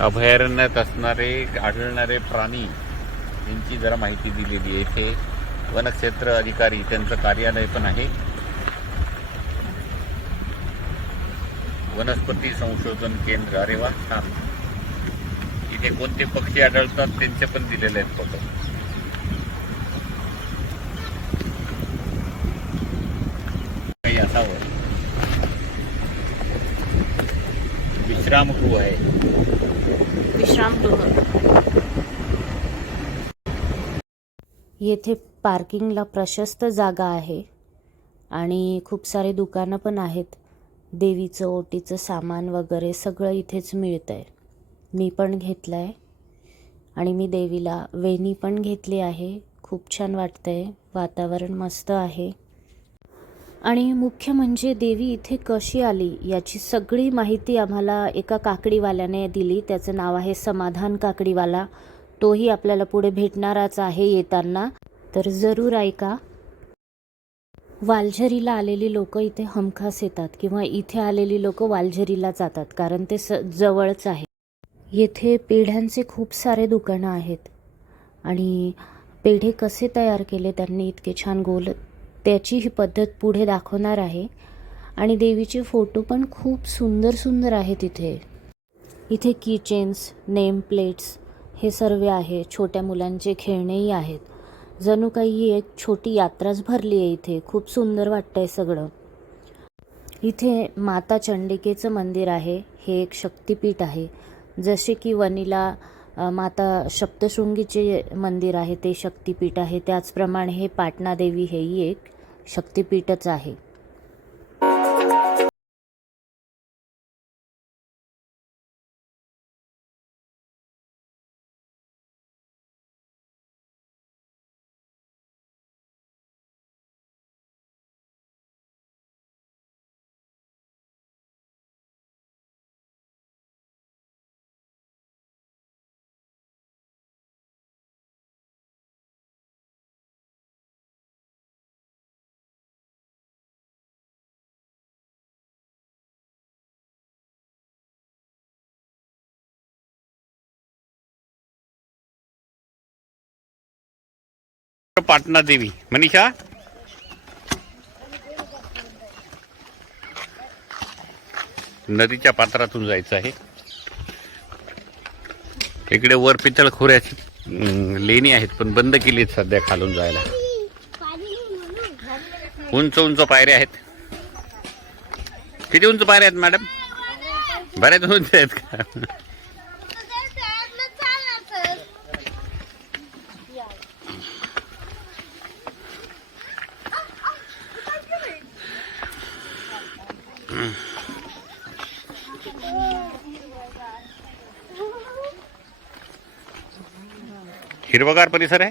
अभयारण्यात असणारे आढळणारे प्राणी यांची जरा माहिती दिलेली आहे. इथे वनक्षेत्र अधिकारी त्यांचं कार्यालय पण आहे. वनस्पती संशोधन केंद्र. अरे वा छान. इथे कोणते पक्षी आढळतात त्यांचे पण दिलेले आहेत फोटो काही असावं. विश्रामगृह आहे. विश्रामगृह येथे पार्किंगला प्रशस्त जागा आहे आणि खूप सारे दुकानं पण आहेत. देवीचं ओटीचं सामान वगैरे सगळं इथेच मिळतं आहे मी पण घेतलं आहे आणि मी देवीला वेणी पण घेतली आहे. खूप छान वाटतं आहे वातावरण मस्त आहे. आणि मुख्य म्हणजे देवी इथे कशी आली याची सगळी माहिती आम्हाला एका काकडीवाल्याने दिली. त्याचं नाव आहे समाधान काकडीवाला. तोही आपल्याला पुढे भेटणाराच आहे येताना. तर जरूर ऐका. वालझरीला आलेली लोक इथे हमखास येतात किंवा इथे आलेली लोक वालझरीला जातात कारण ते स जवळच आहे. येथे पेढ्यांचे खूप सारे दुकानं आहेत आणि पेढे कसे तयार केले त्यांनी इतके छान गोल त्याची ही पद्धत पुढे दाखवणार आहे. आणि देवीचे फोटो पण खूप सुंदर सुंदर आहेत इथे. इथे किचेन्स नेम प्लेट्स हे सर्व आहे. छोट्या मुलांचे खेळणेही आहेत. जणू काही ही एक छोटी यात्राच भरली आहे इथे. खूप सुंदर वाटतं आहे सगळं. इथे माता चंडिकेचं मंदिर आहे. हे एक शक्तिपीठ आहे. जसे की वनिला माता सप्तशृंगीचे मंदिर आहे. ते शक्तिपीठ आहे. त्याचप्रमाणे हे पाटणा देवी हेही एक शक्तिपीठच आहे. पाटणा देवी. मनीषा? नदीच्या पात्रातून जायचं आहे. इकडे वर पितळ खोऱ्याची लेणी आहेत पण बंद केली आहेत सध्या खालून जायला. उंच उंच पायऱ्या आहेत. किती उंच पायऱ्या आहेत मॅडम? बऱ्याच उंच आहेत का? हिरवगार परिसर आहे.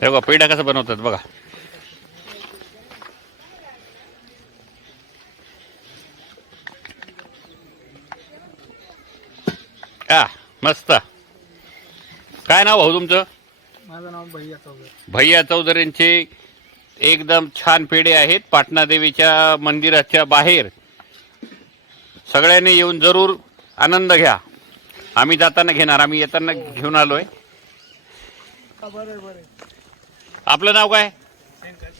हे बघा पेढा कसं बनवतात बघा. हा मस्त. काय नाव भाऊ तुमचं? माझं नाव भैया चौधरी. भैया चौधरींचे एकदम छान पेढे आहेत. पाटणा देवीच्या मंदिराच्या बाहेर सगळ्यांनी येऊन जरूर आनंद घ्या. आम्ही जाताना घेणार आम्ही येताना घेऊन आलोय. बरं बरं आपलं नाव काय?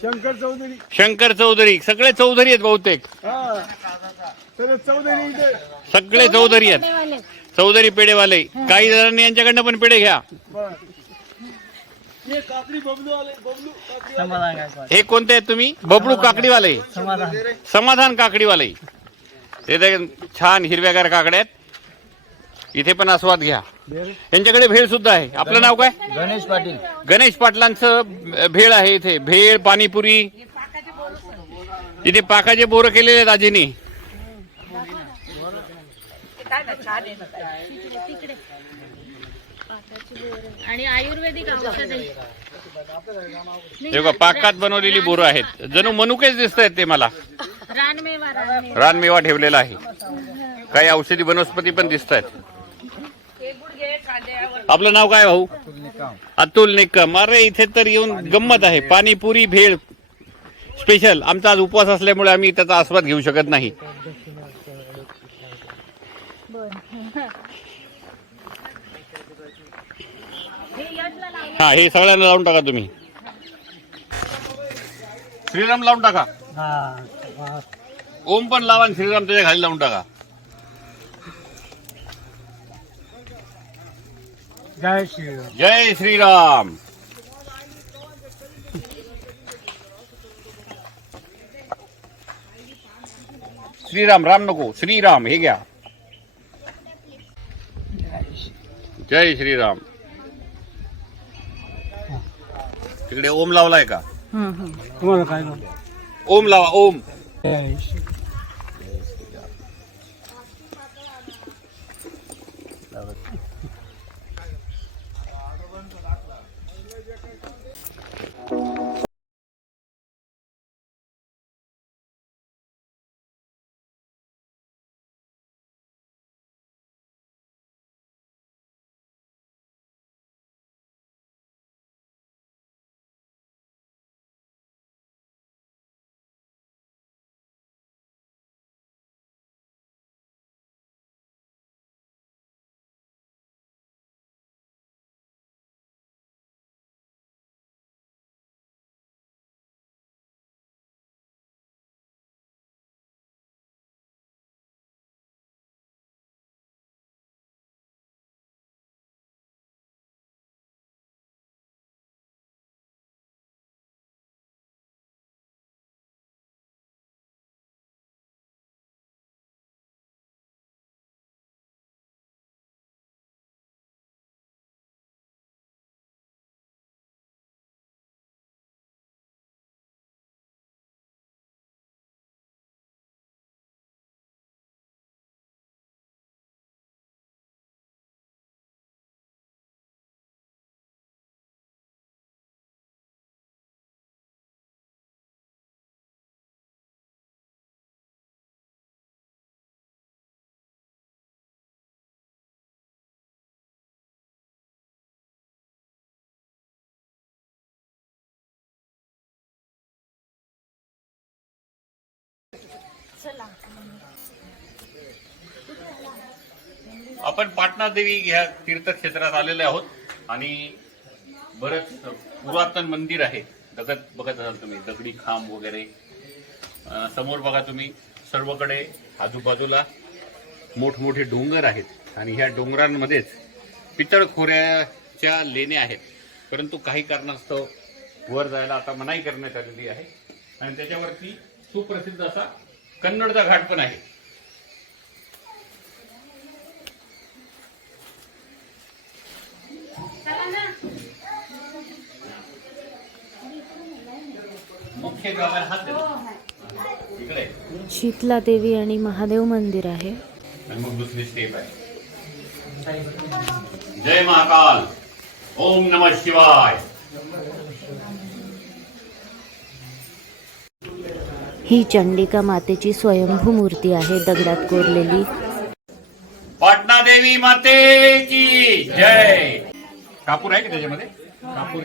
शंकर चौधरी. शंकर चौधरी. सगळे चौधरी आहेत बहुतेक. हा. तर चौधरी सगळे चौधरी आहेत. चौधरी पेढेवाले. काही जणांनी यांच्याकडनं पण पेढे घ्या. हे कोणते आहेत तुम्ही? बबलू काकडीवाले. समाधान. समाधान काकडीवाले. ते छान हिरव्यागार काकड्या आहेत. इथे पण आस्वाद घ्या. यांच्याकडे भेळ सुद्धा आहे. आपलं नाव काय? गणेश पाटील. गणेश पाटलांचं भेळ आहे इथे. भेळ पाणीपुरी. इथे पाकाचे बोरं केलेले आहेत आजीनी. आणि आयुर्वेदिक हे बघा पाकात बनवलेली बोरं आहेत. जणू मनुकेच दिसत आहेत ते मला. रानमेवा रानमेवा. रानमेवा ठेवलेला आहे. काही औषधी वनस्पती पण दिसत आहेत आपलं नाव काय भाऊ? अतुल निकम. अरे इथे तर येऊन गंमत आहे. पाणीपुरी भेळ. स्पेशल आमचा आज उपवास असल्यामुळे आम्ही त्याचा आस्वाद घेऊ शकत नाही. हा हे सगळ्यांना लावून टाका तुम्ही. श्रीराम लावून टाका. ओम पण लावा श्रीराम त्याच्याखाली लावून टाका. जय श्रीराम। जय श्रीराम श्रीराम राम नको श्रीराम हे घ्या। जय श्रीराम। तिकडे ओम लावलाय का? तुम्हाला काय ओम लावा ओम. जय आपण पाटणा देवी ह्या तीर्थक्षेत्रात आलेले आहोत आणि बरंच पुरातन मंदिर आहे. दगड बघत असाल तुम्ही दगडी खांब वगैरे. समोर बघा तुम्ही सर्वकडे आजूबाजूला मोठमोठे डोंगर आहेत आणि ह्या डोंगरांमध्येच पितळ खोऱ्याच्या लेण्या आहेत. परंतु काही कारणास्तव वर जायला आता मनाई करण्यात आलेली आहे. आणि त्याच्यावरती सुप्रसिद्ध असा कन्नडचा घाट पण आहे. इकडे. शीतला देवी आणि महादेव मंदिर आहे. आणि मग दुसरी स्टेप आहे. जय महाकाल. ओम नम शिवाय. ही चंडिका मातेची स्वयंभू मूर्ती आहे दगडात कोरलेली. पाटणा देवी मातेची जय. कापूर आहे का त्याच्यामध्ये? कापूर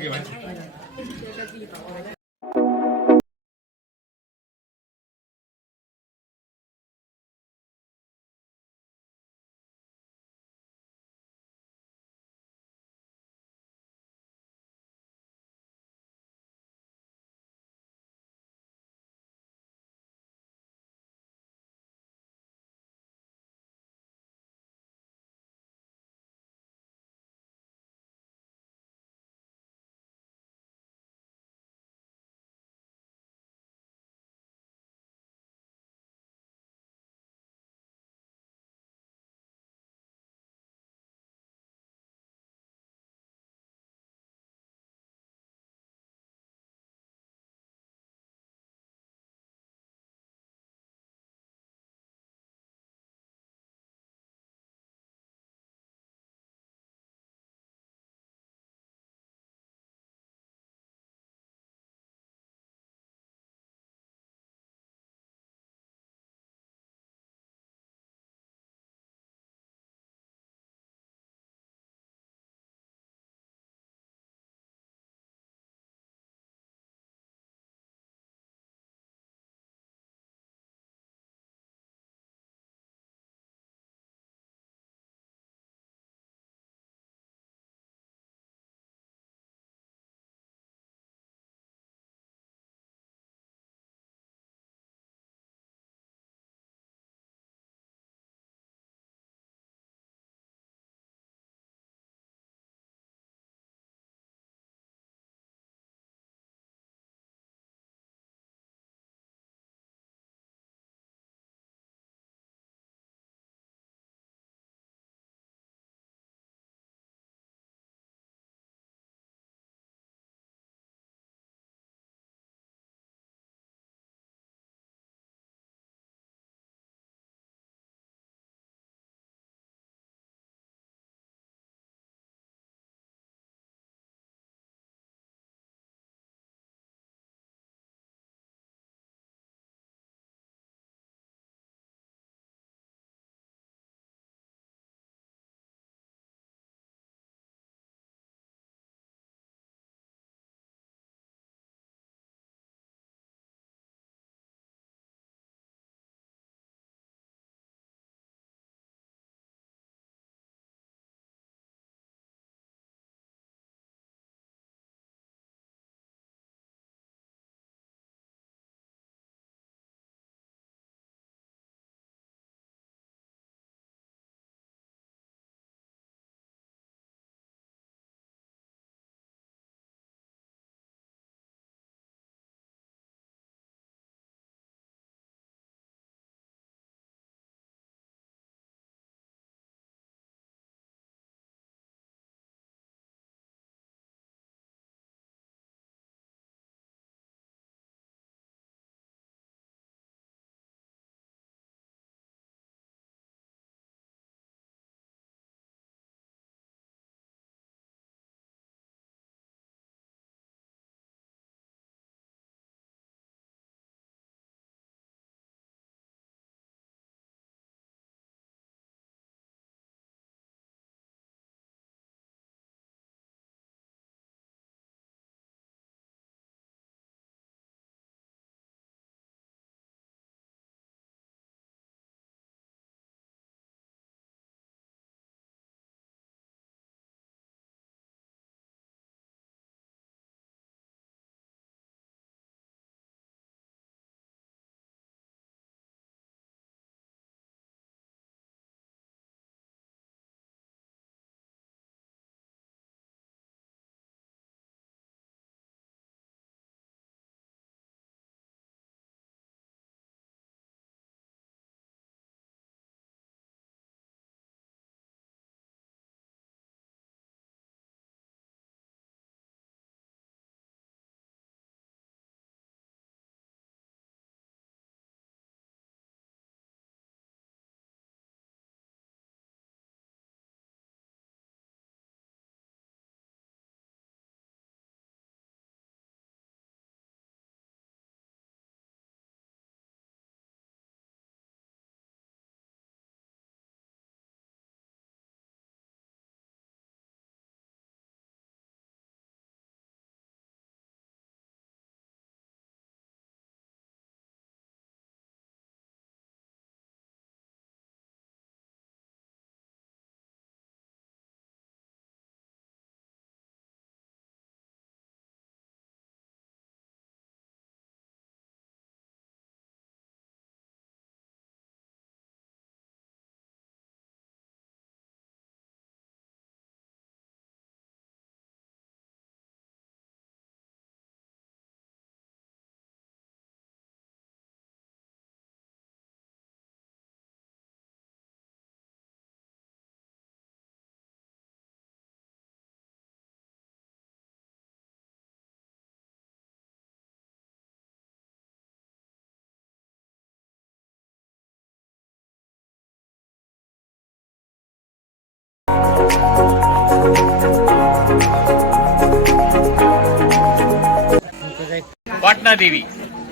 पाटणा देवी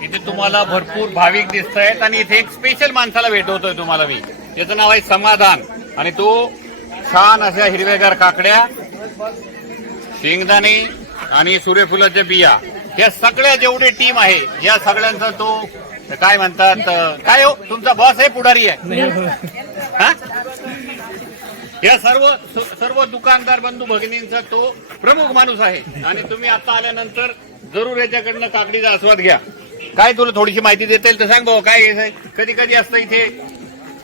इथे तुम्हाला भरपूर भाविक दिसत आहेत आणि इथे एक स्पेशल माणसाला भेटवतोय तुम्हाला मी. त्याचं नाव आहे समाधान. आणि तो छान अशा हिरव्यागार काकड्या शेंगदाणे आणि सूर्यफुलाच्या बिया या सगळ्या जेवढे टीम आहे या सगळ्यांचा तो काय म्हणतात काय हो तुमचा बॉस आहे पुढारी आहे? हा? या सर्व सर्व दुकानदार बंधू भगिनींचा तो प्रमुख माणूस आहे. आणि तुम्ही आता आल्यानंतर जरूर याच्याकडनं काकडीचा आस्वाद घ्या. काय तुला थोडीशी माहिती देता येईल तर सांग भाऊ काय आहे? कधी कधी असतं इथे?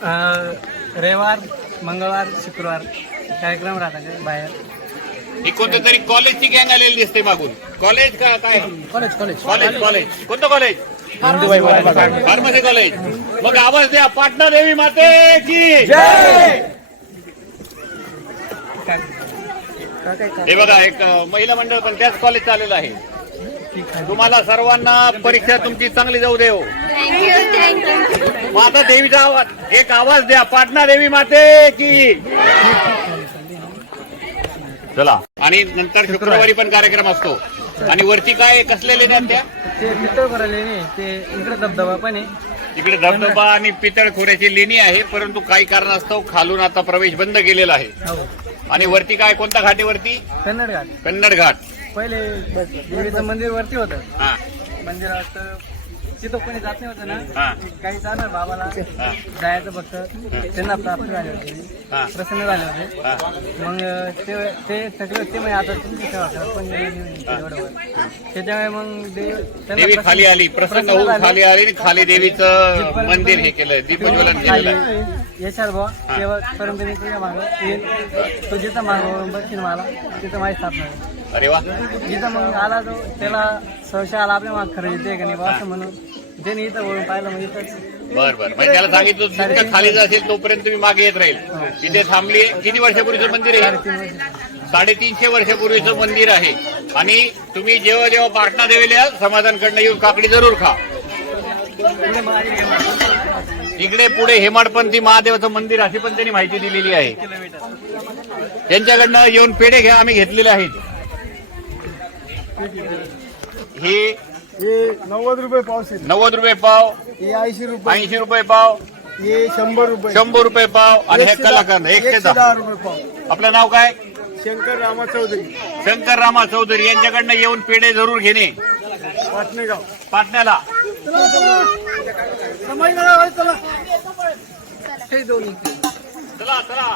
अं, रविवार मंगळवार शुक्रवार कार्यक्रम राहतात बाहेर. ही कोणतं तरी कॉलेजची गँग आलेली दिसते मागून. कॉलेज का काय? College college. College college. कोणतं कॉलेज? Pharmacy college. मग आवाज द्या पाटणा देवी माते की हे बघा एक अं, महिला मंडळ पण त्याच कॉलेज आलेलं आहे. तुम्हाला सर्वांना परीक्षा तुमची चांगली जाऊ दे हो. मग आता देवीचा आवाज एक आवाज द्या. पाटणा देवी माते की. चला. आणि नंतर शुक्रवारी पण कार्यक्रम असतो. आणि वरती काय कसले लेण्यात त्या? ते पितळ ते इकडे धबधबा पण आहे. इकडे धबधबा आणि पितळ खोऱ्याची लेणी आहे परंतु काही कारणास्तव खालून आता प्रवेश बंद केलेला आहे. हो. आणि वरती काय कोणत्या घाटीवरती? कन्नड घाट. कन्नड घाट. पहिले देवीचं मंदिर वरती होतं. हा. मंदिरात तिथं कोणी जात नाही होतं हा. ना काही जाणार बाबाला. हा. जायचं फक्त. त्यांना प्राप्त झाले होते. हा. प्रसन्न झाले होते. हा. मग ते ते सगळे ते म्हणजे आता तुमची सेवा करा. पण एवढं वर. त्याच्यामुळे मग देव त्यांना देवी प्रसन्न- खाली आली प्रसन्न होऊन झाले. खाली आली आणि खाली देवीचं मंदिर हे केलंय दीपज्वलन केलेलं आहे. येशाल बुवा तेव्हा परंपरे तुझ्या मागं तो जिथं मागं बसशील मला तिथं माझी स्थापना. अरे वा. जिथं मग आला तो त्याला सहसा आला आपल्या माग खरं येते का नाही बा असं म्हणून. त्याने इथं वळून पाहिलं मग इथंच. बर बर. म्हणजे त्याला सांगितलं जितकं खाली असेल तोपर्यंत तुम्ही मागे येत राहील. इथे थांबली किती वर्षापूर्वीचं मंदिर आहे? साडेतीनशे वर्षापूर्वीचं मंदिर आहे. आणि तुम्ही जेव्हा जेव्हा पाटणा देवीला समाधानकडनं येऊन काकडी जरूर खा. गेली. इकडे पुढे हेमाडपंथी महादेवाचं मंदिर अशी पण त्यांनी माहिती दिलेली आहे. त्यांच्याकडनं येऊन पेढे घ्या आम्ही घेतलेले आहेत. हे हे नव्वद रुपये पावशे नव्वद रुपये पाव हे ऐंशी रुपये. ऐंशी रुपये पाव हे शंभर रुपये. शंभर रुपये पाव आणि हे कलाकंद एकशे दहा रुपये पाव. आपलं नाव काय? शंकर रामा चौधरी. शंकर रामा चौधरी यांच्याकडनं येऊन पेढे जरूर घेणे. पाटणेगाव. पाटण्याला. समजलं चला हे दोन्ही चला चला